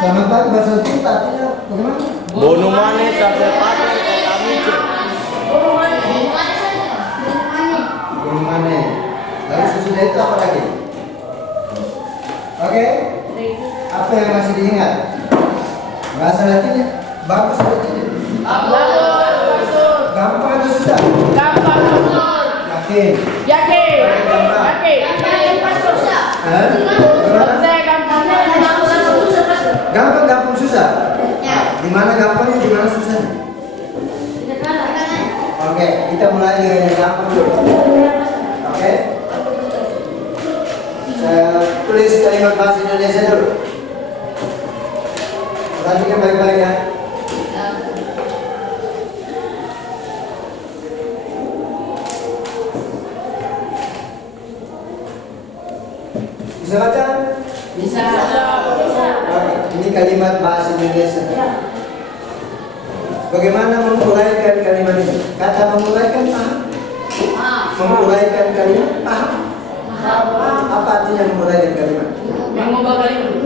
Selamat pagi bahasa Latin artinya bagaimana? Bonumane sapepate otamice. Bonumane. Lalu sesudah itu apa lagi? Oke? Apa yang masih diingat? Bahasa Latinnya bagus atau tidak? Gampang atau susah? Yakin? Gampang, gampang, susah. Di mana gampangnya, di mana susahnya? Oke, kita mulai dengan yang gampang dulu. Oke? Saya tulis kalimat bahasa Indonesia dulu. Perhatikan baik-baik ya. Bisa baca? Bisa. Oke, ini kalimat bahasa Indonesia. Bagaimana menguraikan kalimat ini? Kata menguraikan paham? Menguraikan kalimat paham? Apa artinya menguraikan kalimat? Mengubah kalimat.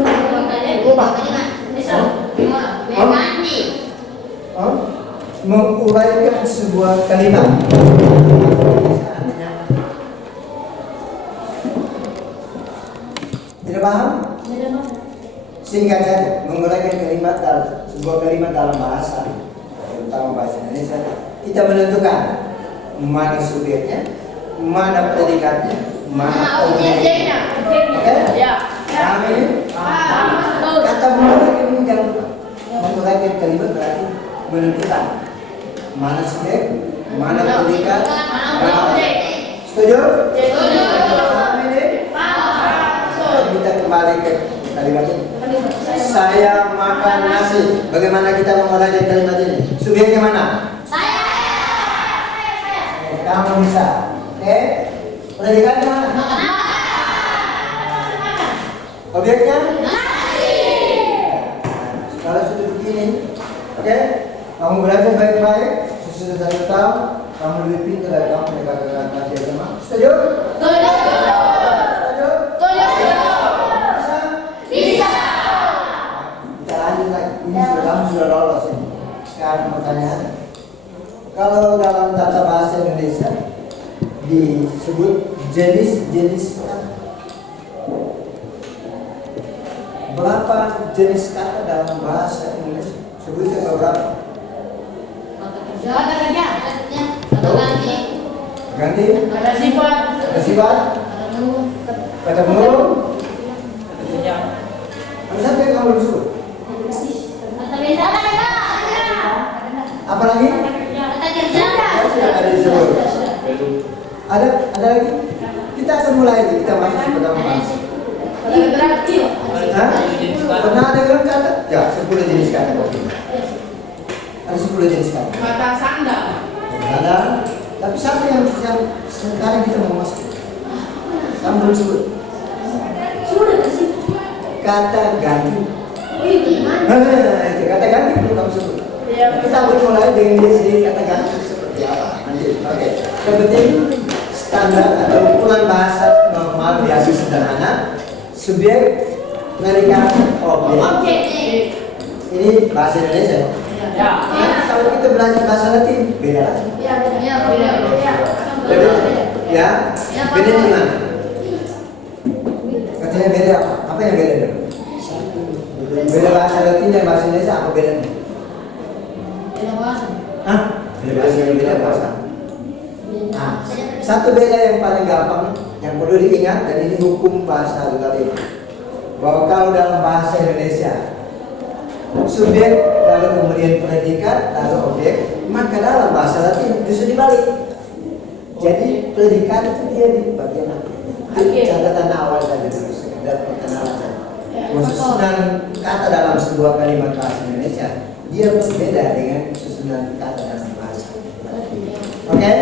Menguraikan sebuah kalimat. Tidak paham? Singkat saja, menguraikan kalimat dalam sebuah kalimat dalam bahasa, terutama bahasa Indonesia, kita menentukan mana subjeknya, mana predikatnya, mana objeknya. Oke? Paham ini? Kata menguraikan ini jangan lupa. Menguraikan kalimat berarti menentukan mana subjek, mana predikat, mana objek. Setuju? Paham ini? Kita kembali ke kalimat ini. Saya makan nasi. Bagaimana kita menguraikan kalimat ini? Subjeknya mana? Saya. Kamu bisa. Oke? Predikatnya mana? Objeknya? Kalau sudah begini, oke? Kamu belajar baik-baik. Sesudah 1 tahun, kamu lebih pintar dari kamu dekat-dekat nasi SMA. Setuju? Setuju? Bisa. Kita lanjut lagi. Ini kamu sudah lolos ini. Sekarang pertanyaan. Kalau dalam tata bahasa Indonesia disebut jenis-jenis kata. Berapa jenis kata dalam bahasa Indonesia? Sebutkan beberapa. Ganti. Ada sifat. Ada sifat. Kata menurut. Ada satu yang kamu sebut. Apa lagi? Sudah ada disebut. Ada lagi? Kita akan mulai. Kita masuk ke dalam bahasa. Hah? Pernah dengar kata? Ya, 10 jenis kata. Ada 10 jenis kata. Kata sandal. Ada. Tapi satu yang sekarang kita mau masuk. Kamu belum sebut. Kata ganti. Itu kata ganti belum kamu sebut. Kita akan mulai dengan jenis kata ganti seperti apa. Nanti. Oke. Yang penting standar atau ukuran bahasa normal biasa sederhana. Subjek, predikat, objek. Ini bahasa Indonesia. Kalau kita belajar bahasa Latin beda lagi. Ya, beda di mana? Katanya beda apa? Apa yang beda? Beda bahasa Latin dan bahasa Indonesia apa bedanya? Hah? Beda bahasa. Nah, satu beda yang paling gampang yang perlu diingat, dan ini hukum bahasa tadi, bahwa kalau dalam bahasa Indonesia subjek lalu kemudian predikat lalu objek, maka dalam bahasa Latin justru dibalik. Jadi predikat itu dia di bagian akhir. Catatan awal saja dulu, sekedar perkenalan saja. Susunan kata dalam sebuah kalimat bahasa Indonesia dia berbeda dengan susunan kata dalam bahasa Latin. Oke?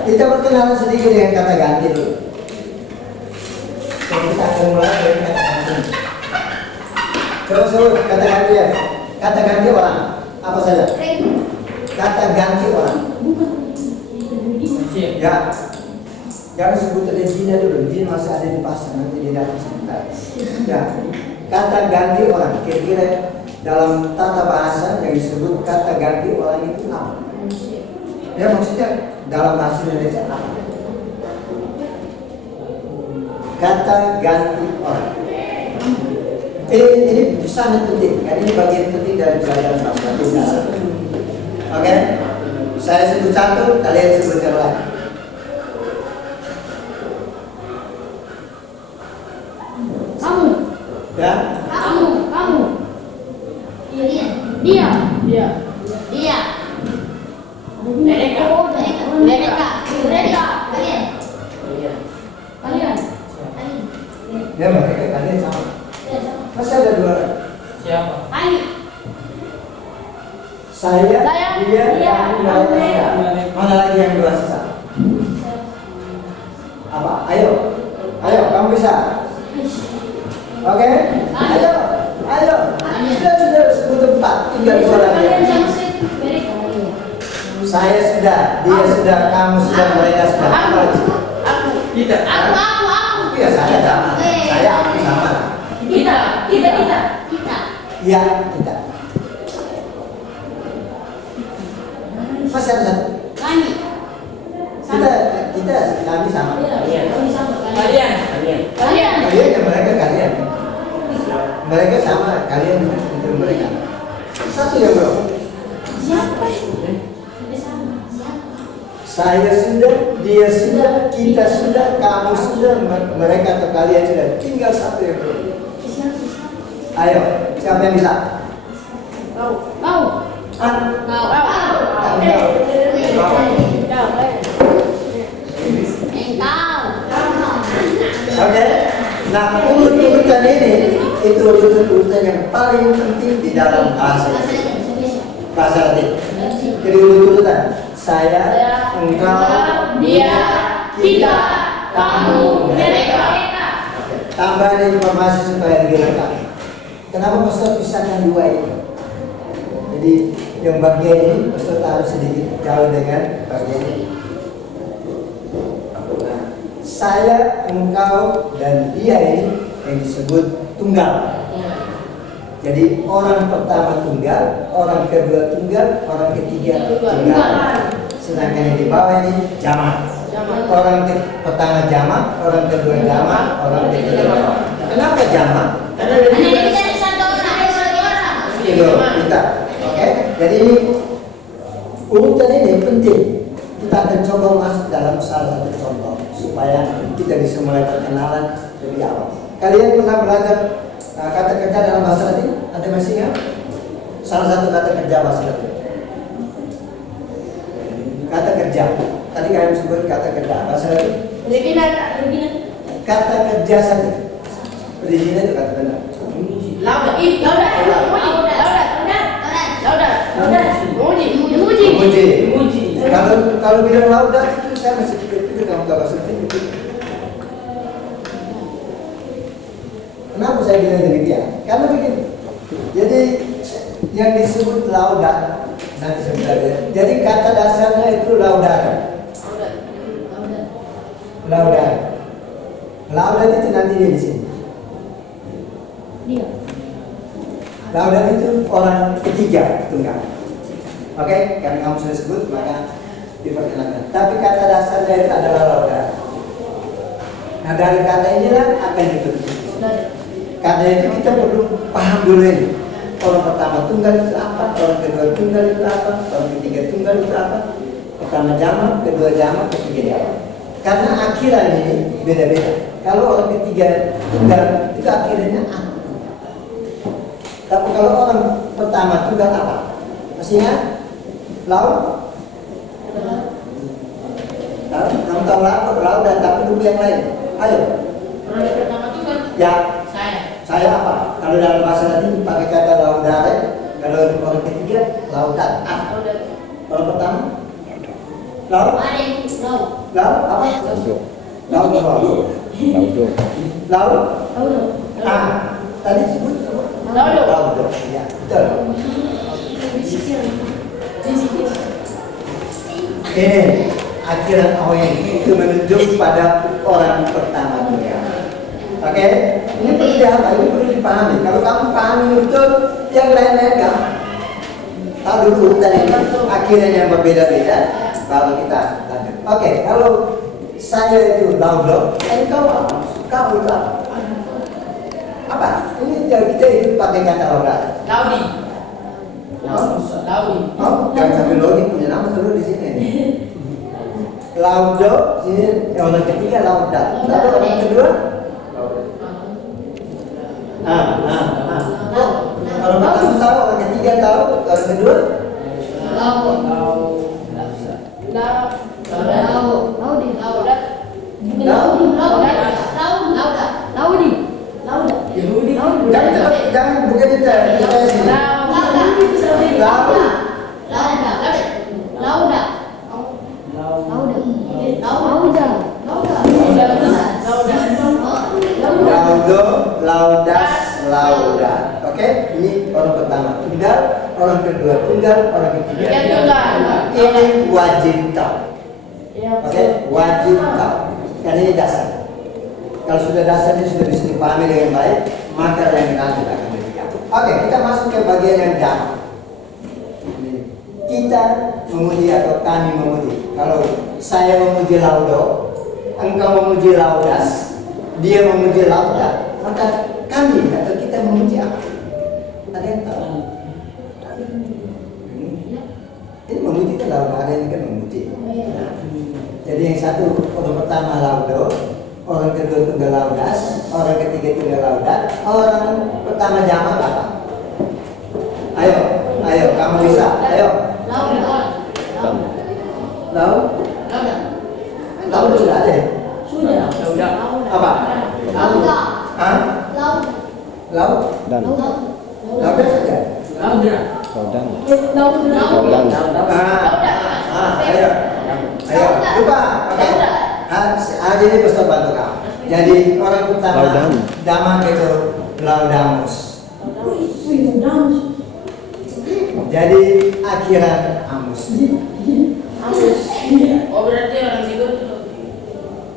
Kita perkenalan sedikit dengan kata ganti dulu. Jadi kita akan mulai dari kata ganti. Coba sebut kata ganti ya. Kata ganti orang apa saja? Kata ganti orang. Ya. Jangan sebut ada jin dulu. Jin masih ada di pasar, nanti dia datang sebentar. Ya. kata ganti orang. Kira-kira dalam tata bahasa yang disebut kata ganti orang itu apa? Ya maksudnya dalam bahasa Indonesia apa? Kata ganti orang. Ini sangat penting, karena ini bagian penting dari pelajaran bahasa Indonesia. Oke? Saya sebut satu, kalian sebut yang lain. Kamu. Ya? Kamu. Dia. Dia. Mereka. Kalian. Ya mereka kalian sama. Masih ada dua orang. Siapa? Saya, dia, kamu, mereka. Mana lagi yang dua sisa? Apa? Ayo, kamu bisa. Oke? Ayo. Sudah sebut empat, tinggal dua lagi. Saya sudah, dia sudah, kamu sudah, mereka sudah. Apa lagi? Kita. Iya, saya sama. Saya aku sama. Kita. Iya, kita. Masih ada satu. Kami sama. Kalian. Kalian ya mereka kalian. Mereka sama, kalian itu mereka. Satu yang belum. Saya sudah, dia sudah, kita sudah, kamu sudah, mereka atau kalian sudah. Tinggal satu yang belum. Ayo, siapa yang bisa? Kau. Oke. Nah, urutan ini itu urutan yang paling penting di dalam bahasa Latin. Jadi urutan saya, engkau, Dia. Kita. Kamu. Mereka. tambahan informasi supaya lebih lengkap. Kenapa Ustaz pisahkan dua ini? Jadi yang bagian ini Ustaz harus sedikit jauh dengan bagian ini. Nah, saya, engkau, dan dia ini yang disebut tunggal. Jadi orang pertama tunggal, orang kedua tunggal, orang ketiga tunggal. Sedangkan yang di bawah ini jamak. Orang pertama jamak, orang kedua jamak, orang ketiga jamak. Kenapa jamak? Karena dari kita. Oke? Jadi ini urutan ini penting. Kita akan coba masuk dalam salah satu contoh supaya kita bisa mulai perkenalan lebih awal. Kalian pernah belajar kata kerja dalam bahasa Latin? Ada masih ingat? Salah satu kata kerja bahasa Latin. Kata kerja. Tadi kalian sebut kata kerja bahasa Latin. Kata kerja saja. Original itu kata benar. Memuji. Kalau bilang laudat itu saya masih pikir kamu gak bahasa Latin. Kenapa saya bilang demikian? Karena begini. Jadi yang disebut laudat nanti sebenarnya. Jadi kata dasarnya itu laudare. Laudat itu nanti dia di sini. Laudat itu orang ketiga tunggal. Oke, karena kamu sudah sebut maka diperkenalkan. Tapi kata dasarnya itu adalah laudat. Nah dari kata inilah akan dibentuk. Karena itu kita perlu paham dulu ini. Orang pertama tunggal itu apa, orang kedua tunggal itu apa, orang ketiga tunggal itu apa. Pertama jamak, kedua jamak, ketiga jamak. Karena akhiran ini beda-beda. Kalau orang ketiga tunggal itu akhirnya A. Tapi kalau orang pertama tunggal apa? Masih ingat? Laut? Kamu tahu laut dan tapi dulu yang lain. Ayo. Orang pertama itu kan Ya. saya. Apa? Kalau dalam bahasa Latin pakai kata laudare. Kalau orang ketiga laudat. Kalau pertama? Laut? Laut apa? Laut. Tadi sebut apa? Laut. Ya, betul. Ini akhiran awal itu menunjuk pada orang pertama dunia. Oke? Ini perlu dihafal, ini perlu dipahami. Kalau kamu pahami betul, yang lain-lain gampang. Tahu dulu tadi akhirnya yang berbeda-beda, baru kita lanjut. Oke, kalau saya itu laudo, engkau apa? Kau itu apa? Apa? Ini kita hidup pakai kata orang. Laudi. Laudi. Oh, jangan sampai logik punya nama dulu di sini. Laudo, sini orang ketiga lauda. Lalu orang kedua? Orang pertama tahu, orang ketiga tahu, orang kedua? Jangan bukan kita sini. Laudo, laudas, lauda. Oke, ini orang pertama tunggal, orang kedua tunggal, orang ketiga tunggal. Ini wajib tahu. Oke, wajib tahu. Dan ini dasar. Kalau sudah dasar ini sudah bisa dipahami dengan baik, maka yang lanjut akan lebih gampang. Oke, kita masuk ke bagian yang gampang. Kita memuji atau kami memuji. Kalau saya memuji laudo, engkau memuji laudas, dia memuji lauda, maka kami atau kita memuji apa? Ada yang tahu? Ini memuji itu lauda, ada yang kan memuji. Nah, jadi yang satu orang pertama laudo, orang kedua tunggal laudas, orang ketiga tunggal lauda, orang pertama jamak apa? Ayo, kamu bisa. Ayo. Lauda sudah ada. Sudah. Apa? Hah? Laut? Lauda saja. Ayo, coba. Oke. Hari ini Pastor bantu kamu. Jadi orang pertama damak itu laudamus. Jadi akhiran amus. Oh, berarti orang itu.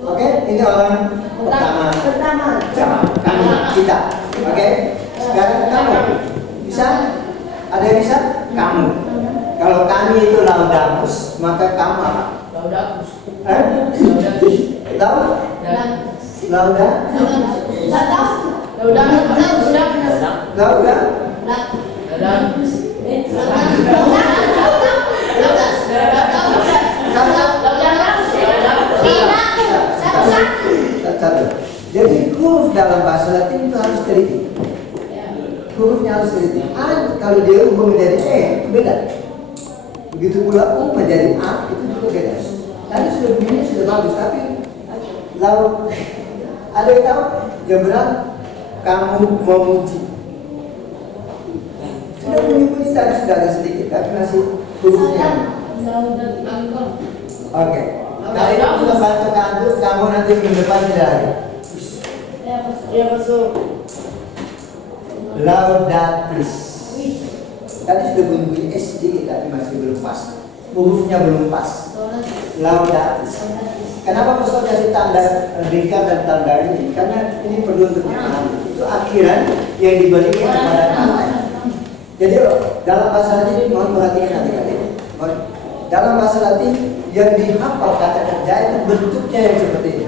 Oke, ini orang pertama jamak. Kami, kita. Oke. Sekarang kamu bisa? Ada yang bisa? Kamu. Kalau kami itu laudamus, maka kamu apa? Laudamus. Lauda? Jadi huruf dalam bahasa Latin itu harus teliti. Hurufnya harus teliti. A kalau dia ubah menjadi E itu beda. Begitu pula U menjadi A itu juga beda. Tadi sudah bunyinya sudah bagus, tapi lalu ada yang tahu? Yang benar kamu memuji. Sudah bunyi-bunyi tadi sudah ada sedikit, tapi masih hurufnya. Oke. Kali ini sudah bantu kamu nanti minggu depan tidak lagi. Ya, masuk. Laudatis. Tadi sudah bunyi S sedikit, tapi masih belum pas. Hurufnya belum pas. Laudatis. Kenapa Pastor kasih tanda ringkas dan tanda ini? Karena ini perlu untuk dipahami. Itu akhiran yang diberikan kepada kata. Jadi dalam bahasa Latin ini mohon perhatikan adik-adik. Dalam bahasa Latin yang dihafal kata kerja itu bentuknya yang seperti ini.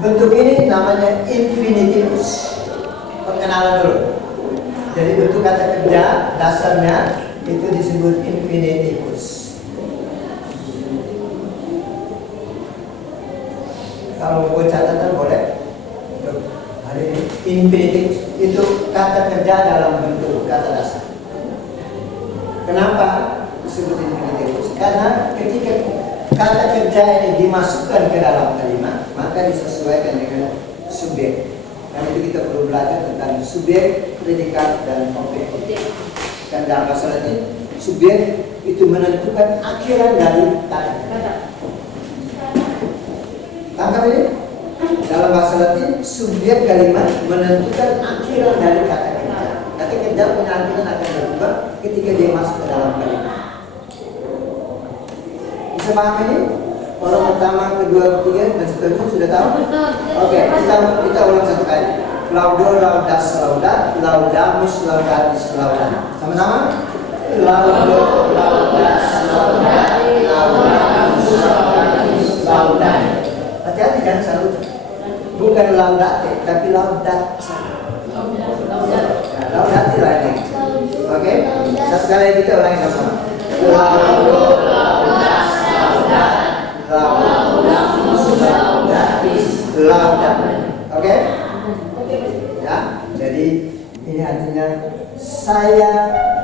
Bentuk ini namanya infinitivus. Perkenalan dulu. Jadi bentuk kata kerja dasarnya itu disebut infinitivus. Kalau buat catatan boleh. Hari ini infinitivus itu kata kerja dalam bentuk kata dasar. Kenapa disebut infinitivus? Karena ketika kata kerja ini dimasukkan ke dalam kalimat, maka disesuaikan dengan subjek. Dan itu kita perlu belajar tentang subjek, predikat, dan objek. Dan dalam bahasa Latin, subjek itu menentukan akhiran dari kata. Tangkap ini? Dalam bahasa Latin, subjek kalimat menentukan akhiran dari kata kerja. Kata kerja punya akhiran akan berubah ketika dia masuk ke dalam kalimat. Bisa paham ini? Orang pertama, kedua, ketiga, dan seterusnya sudah tahu? Oke, kita ulang satu kali. Laudo, laudas, laudat, laudamus, laudatis, laudan. Sama-sama. Laudo, laudas, laudat, laudamus, laudatis, laudan. Hati-hati kan selalu. Bukan laudate, tapi laudat. Nah, laudati lain. Oke? Satu kali kita ulangi sama-sama. Laudo, laudas, laudat, laudamus, laudatis, laudan. Oke? Ya, jadi ini artinya saya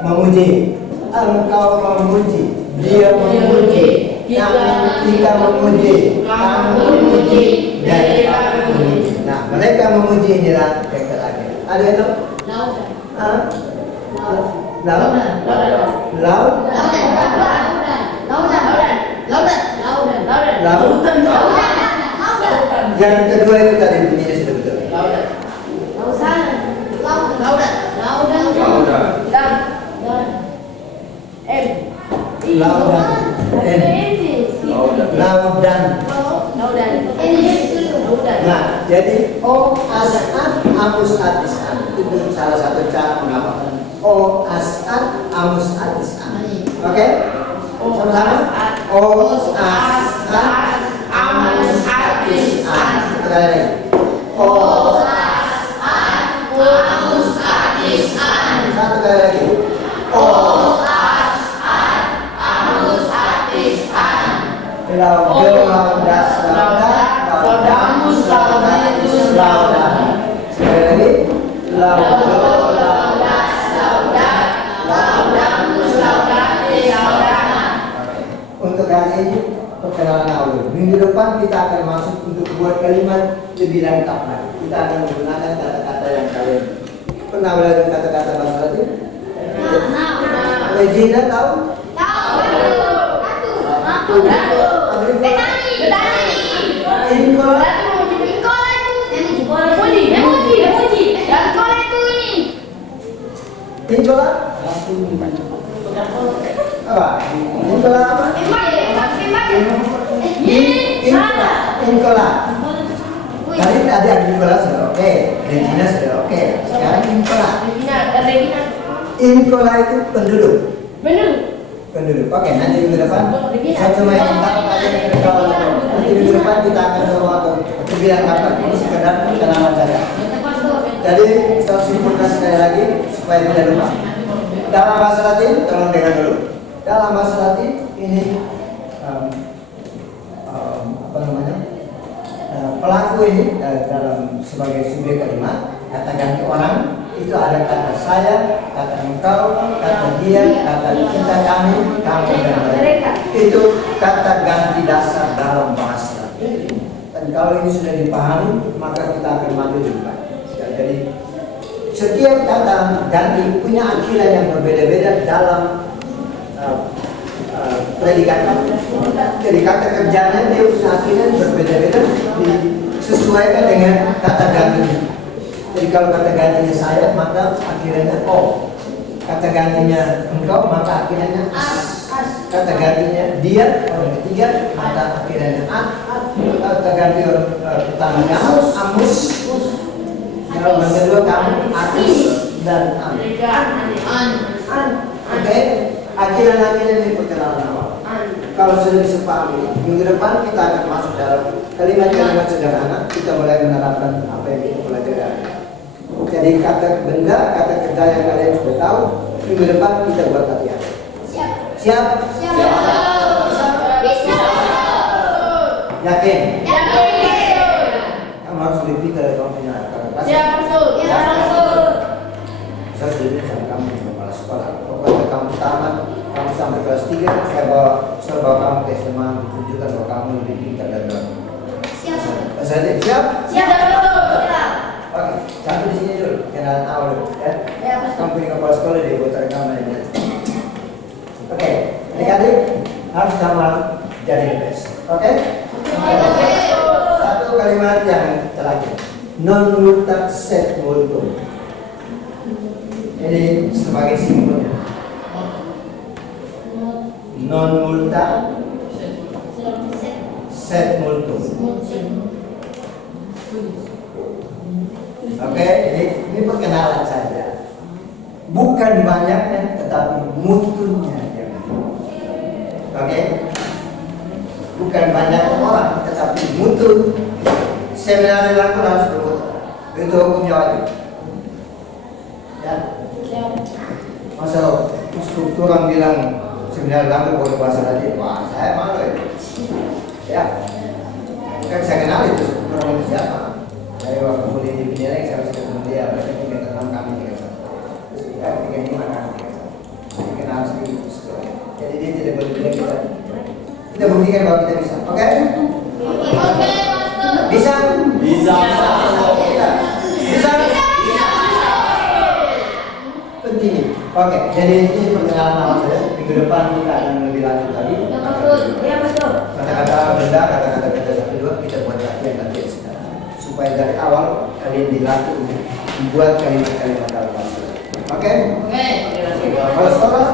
memuji, engkau memuji, dia memuji, kita memuji, kamu memuji, mereka memuji. Nah, mereka memuji inilah yang terakhir. Ada yang tahu? Laut. Laut. Yang kedua itu tadi bunyinya sudah betul. Laudan. Nah, jadi o asat amus atis'an itu salah satu cara mengamalkan o asat amus atis'an. Oke? Sama-sama. O asat amus atis'an. Sekali lagi. O asat amus atis'an. Satu kali lagi. O asat amus atis'an. Laudo, laudas, laudat, laudamus, laudatis, laudan. Sekali lagi. Laudo, laudas, laudat, laudamus, laudatis, laudan. Untuk hari ini perkenalan awal. Minggu depan kita akan masuk untuk buat kalimat lebih lengkap lagi. Kita akan menggunakan kata-kata yang kalian pernah belajar kata-kata bahasa Latin? Regina tahu? Incola? Apa? Incola apa? Incola. Tadi ada Incola sudah oke, Regina sudah oke. Sekarang Incola. Incola itu penduduk. Penduduk. Oke, nanti minggu depan saya cuma yang tahu nanti minggu depan kita akan bilang apa? Ini sekedar kenalan saja. Jadi saya simpulkan sekali lagi supaya tidak lupa. Dalam bahasa Latin, tolong dengar dulu. Dalam bahasa Latin ini apa namanya? Pelaku ini dalam sebagai subjek kalimat, kata ganti orang itu ada kata saya, kata engkau, kata dia, kata kita, kami, kamu dan mereka. Itu kata ganti dasar dalam bahasa Latin. Dan kalau ini sudah dipahami, maka kita akan maju lebih baik. Jadi setiap kata ganti punya akhiran yang berbeda-beda dalam predikat. Jadi kata kerjanya dia punya akhiran berbeda-beda disesuaikan dengan kata gantinya. Jadi kalau kata gantinya saya maka akhirannya o. Kata gantinya engkau maka akhirannya as. Kata gantinya dia orang ketiga maka akhirannya a. Kata ganti orang pertamanya amus. Kalau yang kedua kamu atis dan an. Oke, akhiran ini perkenalan awal. Kalau sudah disepakati, minggu depan kita akan masuk dalam kalimat-kalimat sederhana. Kita mulai menerapkan apa yang kita pelajari. Jadi kata benda, kata kerja yang kalian sudah tahu, minggu depan kita buat latihan. Siap? Yakin? Kamu harus lebih dari kamu punya kata. Saya sudah bilang sama kamu di kepala sekolah. Pokoknya kamu tamat, kamu sampai kelas 3, saya bawa kamu ke SMA, tunjukkan bahwa kamu lebih pintar dari kamu. Siap? Oke, sampai di sini dulu, kenalan awal dulu, ya. Kamu punya kepala sekolah dia buat rekaman ini. Oke, adik-adik harus sama jadi the best. Oke? Satu kalimat yang terakhir. Non multa sed multum. Ini sebagai simbolnya. Non multa sed multum. Oke, ini perkenalan saja. Bukan banyaknya, tetapi mutunya yang. Oke, bukan banyak orang, tetapi mutu. Seminar dilakukan harus bermutu. Itu hukumnya wajib. Ya. Masa struktur orang bilang seminar dilakukan boleh bahasa Latin, wah saya malu itu. Ya, kan saya kenal itu orang itu siapa. Saya waktu kuliah di Pinjara, saya harus ketemu dia. Mereka juga kenal kami juga. Terus kita ketika ini mana kami kenal sedikit. Jadi dia tidak boleh bilang kita buktikan bahwa kita bisa. Oke? Oke, Master. Bisa? Bisa. Bisa? Penting. Oke, jadi ini perkenalan awal saja. Minggu depan kita akan lebih lanjut lagi. Ya, Master. Ya, Master. Kata-kata benda, kata-kata benda 1, 2 kita buat latihan nanti sekarang. Supaya dari awal kalian dilatih membuat kalimat-kalimat al-bahasa. Oke? Oke. Kalau sekolah,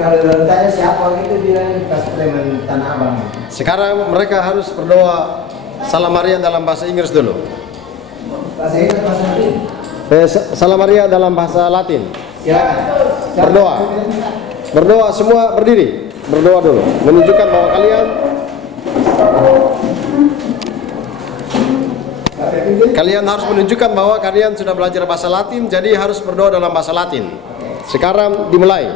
kalau tanya siapa itu bilang kasih preman Tanah Abang. Sekarang mereka harus berdoa Salam Maria dalam bahasa Inggris dulu. Bahasa Inggris, bahasa Latin. Salam Maria dalam bahasa Latin. Silakan. Berdoa. Berdoa semua berdiri. Berdoa dulu. Menunjukkan bahwa kalian harus menunjukkan bahwa kalian sudah belajar bahasa Latin, jadi harus berdoa dalam bahasa Latin. Sekarang dimulai.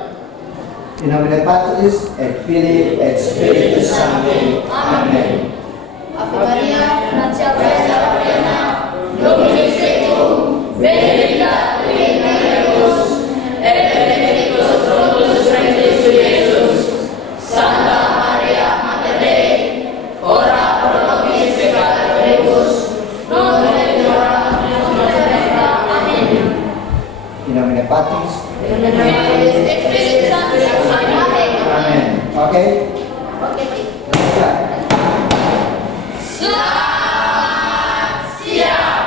In nomine Patris et Filii et Spiritus Sancti. Amen. Ave Maria, gratia plena, Dominus tecum, benedicta tu in mulieribus, et benedictus fructus ventris tui, Iesus. Santa Maria, Mater Dei, ora pro nobis peccatoribus, nunc et in hora mortis nostre. Amen. In nomine Patris. Et Spiritus Sancti. Amen. Amen. Oke. Oke. Ya. Selamat siang,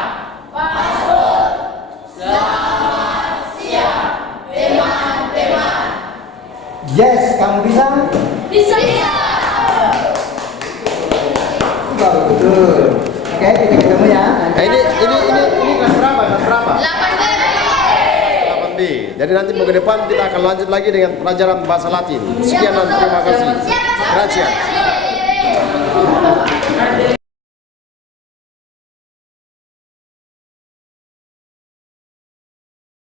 Pastor. Selamat siang, teman-teman. Yes, kamu bisa? Bisa. Bagus, betul. Oke, kita ketemu ya. Ini kelas berapa? Kelas berapa? 8B. Jadi nanti minggu depan kita akan lanjut lagi dengan pelajaran bahasa Latin. Sekian dan terima kasih. Gracias.